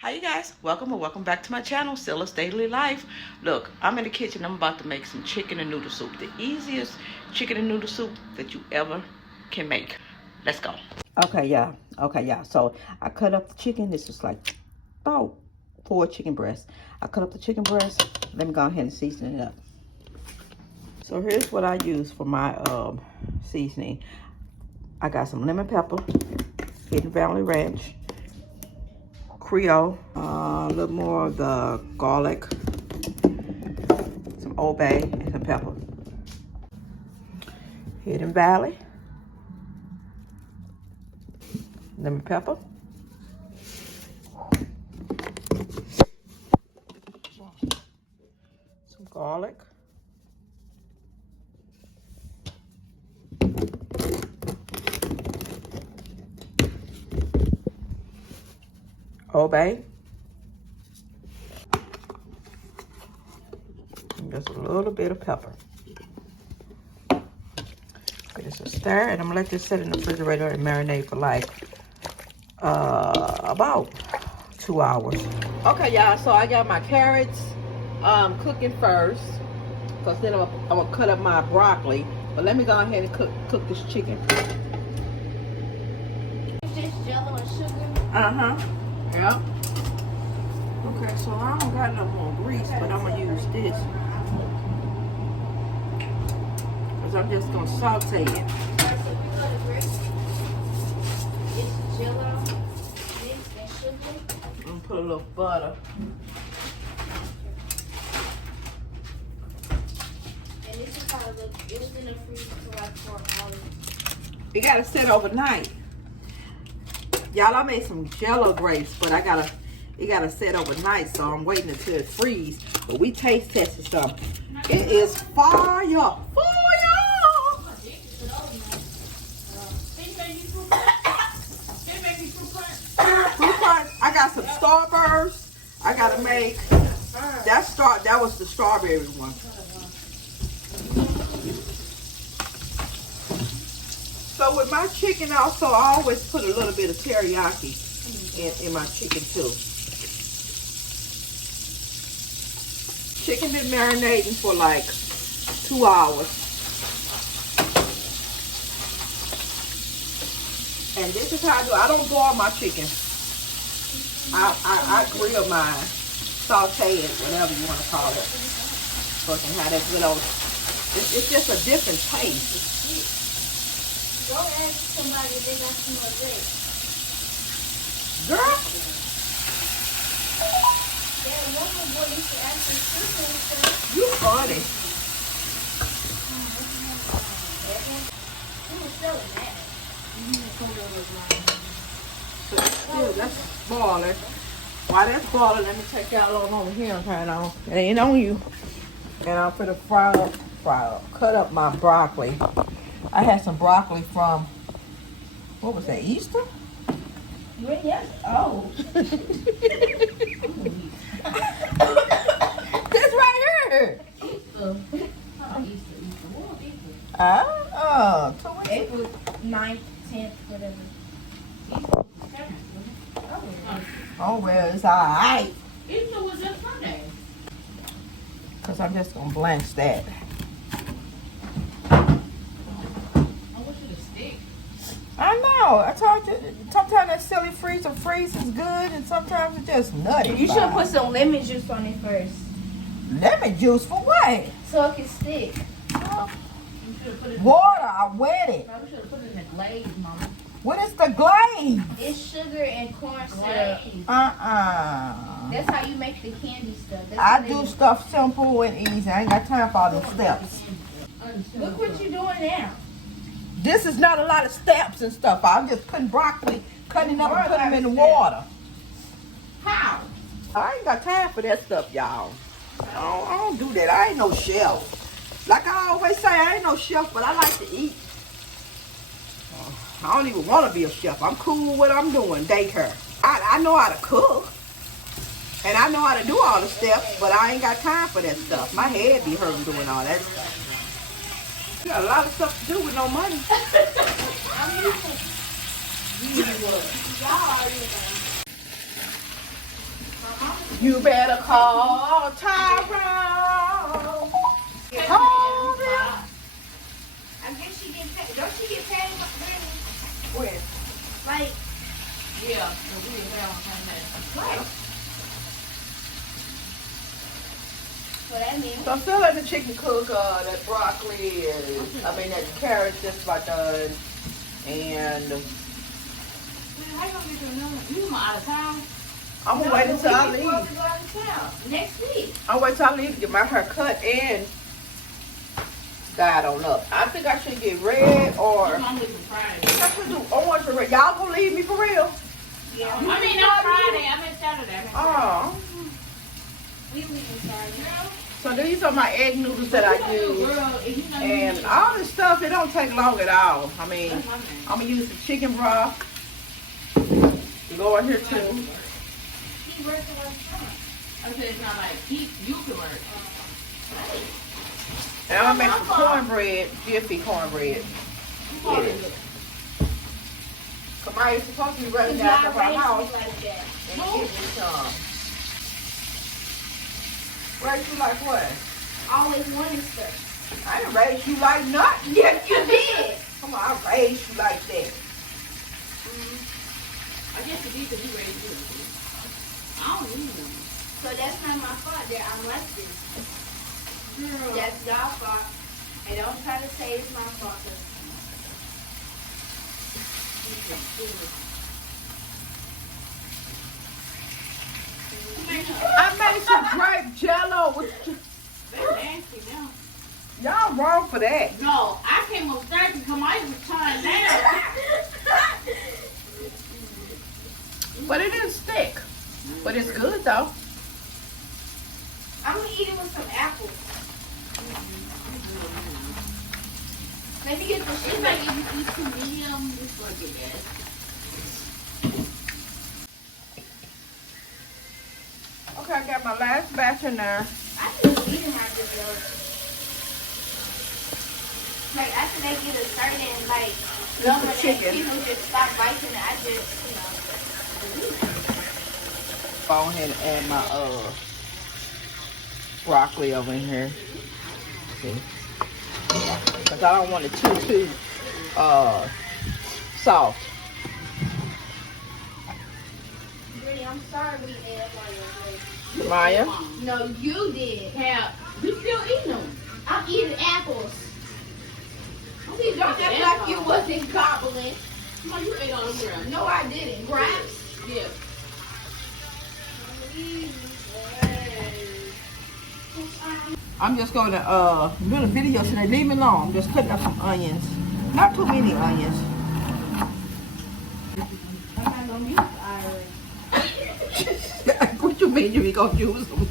Hi you guys, welcome or welcome back to my channel, SCILLA'S Daily Life. Look, I'm in the kitchen. I'm about to make some chicken and noodle soup. The easiest chicken and noodle soup that you ever can make. Let's go. Okay, y'all. So I cut up the chicken. This was like about 4 chicken breasts. I cut up the chicken breast. Let me go ahead and season it up. So here's what I use for my seasoning. I got some lemon pepper, Hidden Valley Ranch, Creole, a little more of the garlic, some Old Bay, and some pepper. Hidden Valley, lemon pepper, some garlic, Old Bay, and just a little bit of pepper. Give this a stir, and I'm gonna let this sit in the refrigerator and marinate for like about 2 hours. Okay, y'all. So I got my carrots cooking first, because then I'm gonna cut up my broccoli. But let me go ahead and cook this chicken. Is this Jello and sugar? Yep. Okay, so I don't got no more grease, but I'm gonna use this. Because I'm just gonna saute it. It's Jello, mixed and sugar. I'm gonna put a little butter. And this is how it looks. It was in the freezer for like 4 hours. It gotta sit overnight. Y'all, I made some Jello grapes, but it gotta sit overnight, so I'm waiting until it freezes. But we taste tested some. It is fire. I got some Starburst. I gotta make that was the strawberry one. So with my chicken also, I always put a little bit of teriyaki in my chicken too. Chicken been marinating for like 2 hours. And this is how I do it. I don't boil my chicken. I grill mine, saute it, whatever you want to call it. So it can have that good old, it's just a different taste. Go ask somebody if they got some more grapes. Girl. Yeah, one more boy used to ask his sister and stuff. You funny. He was selling that. So still, that's boiling. While that's boiling, let me take y'all on over here and turn on. It ain't on you. And I'm finna fry up, cut up my broccoli. I had some broccoli from, what was that, Easter? Yes. Oh. This right here. Easter. What was Easter? 2 weeks. April 9th, 10th, whatever. Oh, well, it's all right. Easter was just Sunday. Because I'm just going to blanch that. I know. I told you, sometimes that silly freezer freezes good, and sometimes it's just nutty. You should put some lemon juice on it first. Lemon juice for what? So it can stick. Water. I wet it. Probably should have put it in the glaze, Mama. What is the glaze? It's sugar and corn syrup. That's how you make the candy stuff. I do stuff simple and easy. I ain't got time for all them steps. Look what you're doing now. This is not a lot of steps and stuff. I'm just putting broccoli, cutting up and putting them in the water. How? I ain't got time for that stuff, y'all. I don't do that. I ain't no chef. Like I always say, I ain't no chef, but I like to eat. I don't even want to be a chef. I'm cool with what I'm doing, daycare. I know how to cook. And I know how to do all the steps, but I ain't got time for that stuff. My head be hurting doing all that stuff. You got a lot of stuff to do with no money. You better call Tyrone. Hold it. I guess she get paid. Don't she get paid really? When? Like, Yeah, so we didn't have on Sunday. what? So that means So I'm still letting the chicken cook. That broccoli is, that carrot's just about done. And Man, how you gonna get to another? You out of town? I'm gonna wait until I we're leave. supposed to go out of town next week. I'll wait till I leave to get my hair cut and dyed on up. I think I should get red or I'm leaving Friday. I should do orange or red. Y'all gonna leave me for real? Yeah. I mean, not Friday. I meant Saturday. Oh. We leaving Friday. So these are my egg noodles that I use. And all this stuff, it don't take long at all. I mean, I'm gonna use the chicken broth. Go in here too. He working on time. I said it's not like you can work. And I'm gonna make some cornbread, Jiffy cornbread. Kamaya's supposed to be running down to her house Like that. and get me some. Raise you like what? Always wanted stuff. I didn't raise you like nothing. Yes, you did. Come on, I raised you like that. I guess the beef that you raised you. I don't need them. So that's not my fault that I'm like this. Girl. That's y'all fault. And don't try to say it's my fault. I made some grape jello. They're nasty now. Y'all wrong for that. No, I came upstairs and come out was trying down. But it didn't stick. But it's good though. I'm gonna eat it with some apples. Let me get the It's shit like back. if you eat too medium, it's like it is. Okay, I got my last batch in there. I just eating my dessert. Like after they get a certain like number that chicken. people just stop biting it, I just Go ahead and add my broccoli over in here. See? Because I don't want it too soft. Really, I'm sorry we ate while you're Maya? away. No, you did. Yeah, you still eating them. I'm eating apples. See, don't act like you wasn't gobbling. Come on, you ate all them girls. No, I didn't. Grapes. Yeah. I'm just going to do a video today. Leave me alone. I'm just cutting up some onions. Not too many onions. I'm not gonna use iron. What you mean you ain't gonna use them?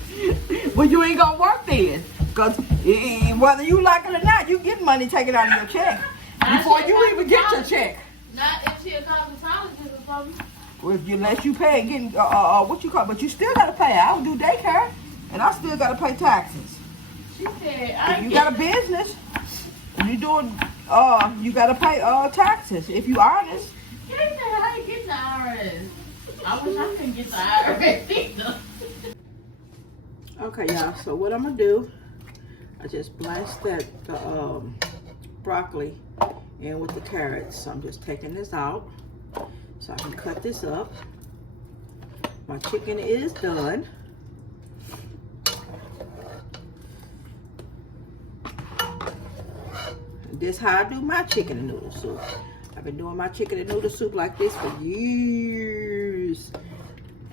Well, you ain't gonna work then. Because whether you like it or not, you get money taken out of your check. Before you even get your check. Not if she a cosmetologist or something. Well, unless you pay getting, what you call it. But you still gotta pay. I don't do daycare. And I still gotta pay taxes. She said, If you got a business, and you doing, you gotta pay taxes. If you honest. She said, I ain't get the IRS. I wish I couldn't get the IRS either. Okay, y'all. So what I'm gonna do, I just blasted the broccoli in with the carrots. So I'm just taking this out so I can cut this up. My chicken is done. This how I do my chicken and noodle soup. I've been doing my chicken and noodle soup like this for years.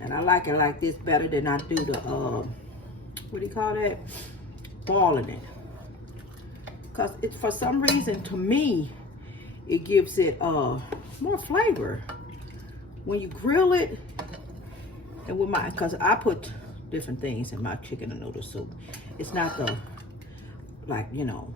And I like it like this better than I do the, what do you call that? Boiling it. Because it's, for some reason, to me, it gives it more flavor. When you grill it, and with my, because I put different things in my chicken and noodle soup. It's not the, like, you know,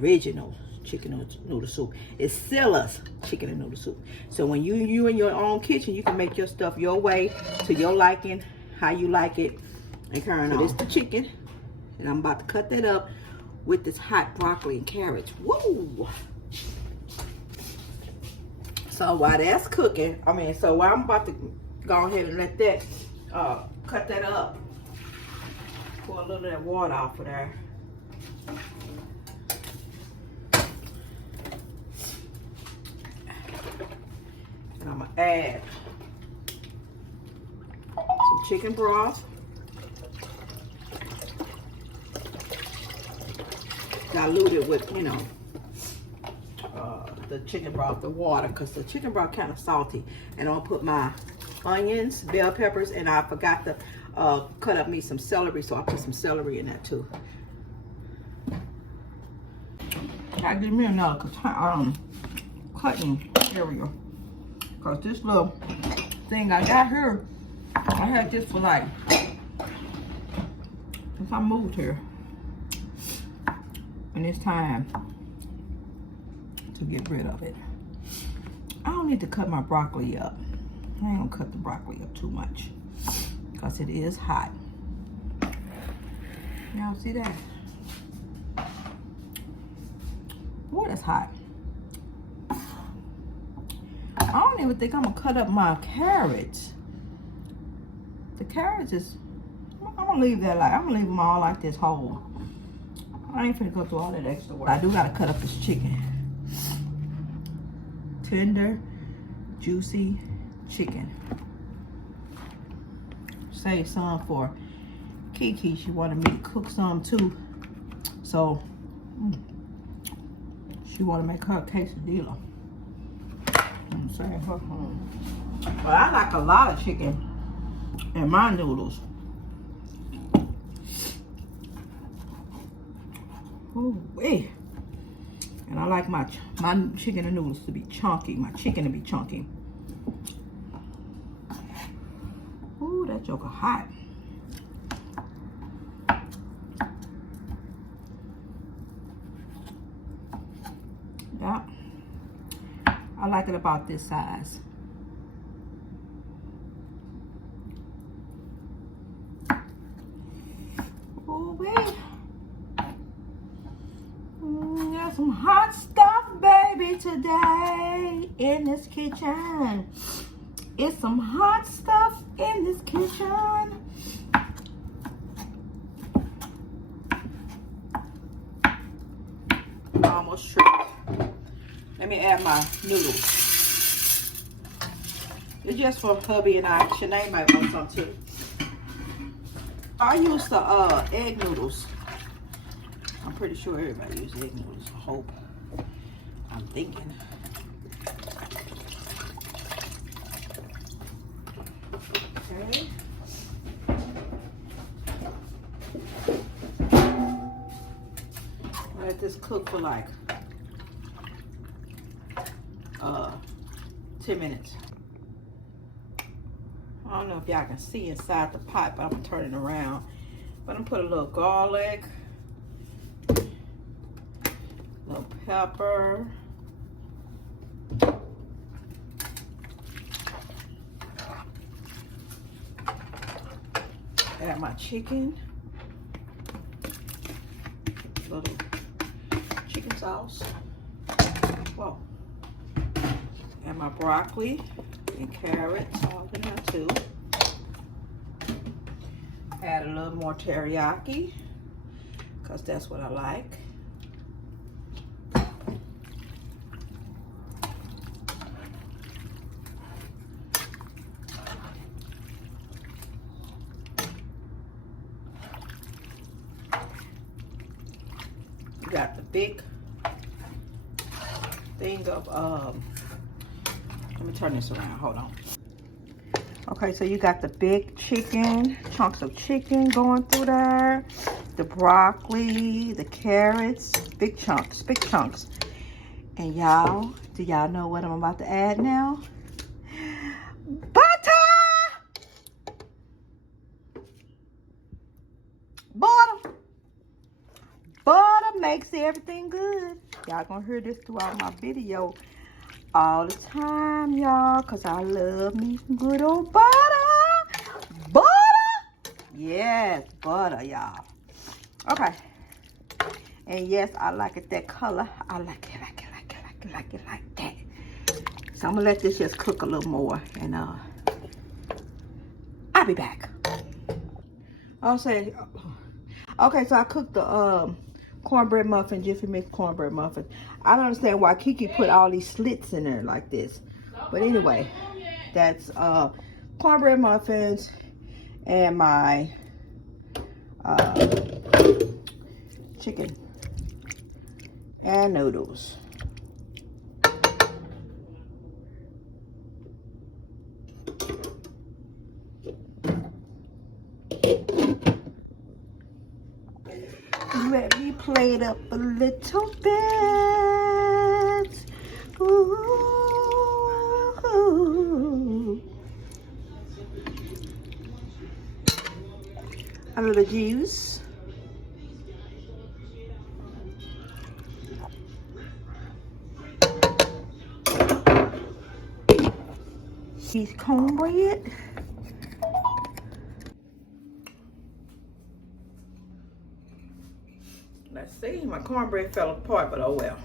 original chicken noodle soup. It's SCILLA'S chicken and noodle soup. So when you in your own kitchen, you can make your stuff your way, to your liking, how you like it, and carry on. This is the chicken, and I'm about to cut that up with this hot broccoli and carrots. Woo! So while that's cooking, so while I'm about to go ahead and let that cut that up. Pour a little of that water off of there. And I'm gonna add some chicken broth. Dilute it with, you know, the chicken broth, the water, because the chicken broth kind of salty. And I'll put my onions, bell peppers, and I forgot to cut up me some celery, so I'll put some celery in that too. I give me another cutting area, because this little thing I got here, I had this for like, since I moved here. And it's time to get rid of it. I don't need to cut my broccoli up. I ain't gonna cut the broccoli up too much because it is hot. Y'all see that? Boy, that's hot. I don't even think I'm gonna cut up my carrots. The carrots is, I'm gonna leave that like, I'm gonna leave them all like this whole. I ain't finna go through all that extra work. I do gotta cut up this chicken. Tender, juicy chicken. Save some for Kiki. She wanted me to cook some too. So, she wanna make her a quesadilla. I'm saying her home. But I like a lot of chicken in my noodles. Ooh, wee. And I like my chicken and noodles to be chunky. My chicken to be chunky. Ooh, that joker hot. Yeah. I like it about this size. Ooh, wee. Got some hot stuff, baby, today in this kitchen. It's some hot stuff in this kitchen. Almost shrinked. Let me add my noodles. It's just for hubby and I. Shanae might want some too. I use the egg noodles. I'm pretty sure everybody uses egg noodles. I hope. I'm thinking. Okay. Let this cook for like 10 minutes. I don't know if y'all can see inside the pot, but I'm gonna turn it around. But I'm gonna put a little garlic. Little pepper, add my chicken, little chicken sauce. Whoa. Add my broccoli and carrots all in there too. Add a little more teriyaki, because that's what I like. Got the big thing of let me turn this around, hold on. Okay, so you got the big chicken, chunks of chicken going through there, the broccoli, the carrots, big chunks. And y'all, do y'all know what I'm about to add now? Butter! Butter makes everything good. Y'all gonna hear this throughout my video all the time, y'all, because I love me some good old butter. Butter! Yes, butter, y'all. Okay. And yes, I like it that color. I like it like that. So I'm gonna let this just cook a little more. And I I'll be back. I'll say, okay, so I cooked the cornbread muffin, Jiffy Mix cornbread muffin. I don't understand why Kiki put all these slits in there like this. But anyway, that's cornbread muffins and my chicken and noodles. Let me play it up a little bit. Ooh. A little juice. These cornbread. Let's see, my cornbread fell apart, but oh well.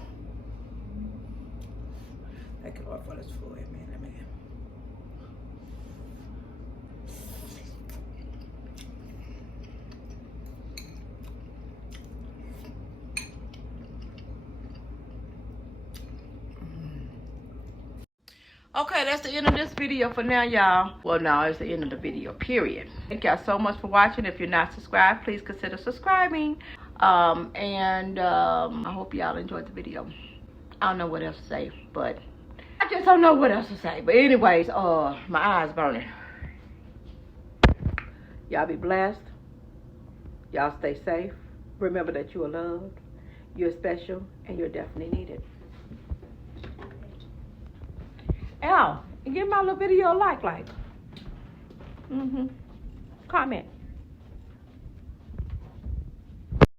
Thank you, Lord, for this food. Amen, amen. Okay, that's the end of this video for now, y'all. Well, no, it's the end of the video, period. Thank y'all so much for watching. If you're not subscribed, please consider subscribing. I hope y'all enjoyed the video. I don't know what else to say, but I just don't know what else to say. But anyways, my eyes burning. Y'all be blessed. Y'all stay safe. Remember that you are loved, you're special, and you're definitely needed. And give my little video a like. Comment.